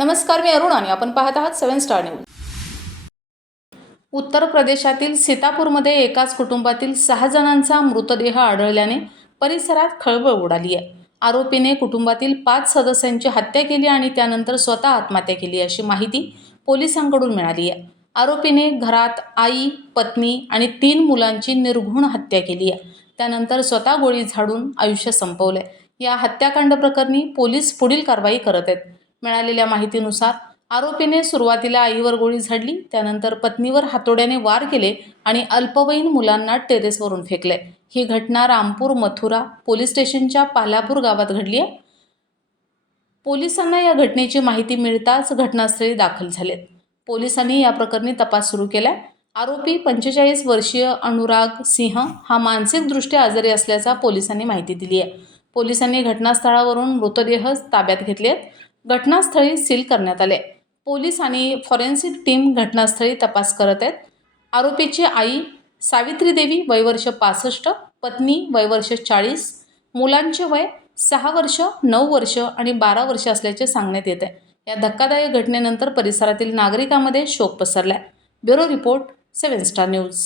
नमस्कार मी अरुण आणि आपण पाहत आहात सेवन स्टार न्यूज. उत्तर प्रदेशातील सीतापूरमध्ये एकाच कुटुंबातील सहा जणांचा मृतदेह आढळल्याने परिसरात खळबळ उडाली आहे. आरोपीने कुटुंबातील पाच सदस्यांची हत्या केली आणि त्यानंतर स्वतः आत्महत्या केली अशी माहिती पोलिसांकडून मिळाली आहे. आरोपीने घरात आई पत्नी आणि तीन मुलांची निर्घुण हत्या केली आहे. त्यानंतर स्वतः गोळी झाडून आयुष्य संपवलंय. या हत्याकांड प्रकरणी पोलीस पुढील कारवाई करत आहेत. मिळालेल्या माहितीनुसार आरोपीने सुरुवातीला आईवर गोळी झाडली त्यानंतर पत्नीवर हातोड्याने वार केले आणि अल्पवयीन मुलांना टेरेसवरून फेकले. ही घटना रामपूर मथुरा पोलीस स्टेशनच्या पालापूर गावात घडली आहे. पोलिसांना या घटनेची माहिती मिळताच घटनास्थळी दाखल झालेत. पोलिसांनी या प्रकरणी तपास सुरू केला आरोपी पंचेचाळीस वर्षीय अनुराग सिंह हा मानसिकदृष्ट्या आजारी असल्याचा पोलिसांनी माहिती दिली आहे. पोलिसांनी घटनास्थळावरून मृतदेह ताब्यात घेतले आहेत घटनास्थळी सील करण्यात आले. पोलीस आणि फॉरेन्सिक टीम घटनास्थळी तपास करत आहेत. आरोपीची आई सावित्री देवी वयवर्ष पासष्ट पत्नी वयवर्ष चाळीस मुलांचे वय सहा वर्ष नऊ वर्ष आणि बारा वर्ष असल्याचे सांगण्यात येत. आहे या धक्कादायक घटनेनंतर परिसरातील नागरिकांमध्ये शोक पसरला आहे bureau report seven star news.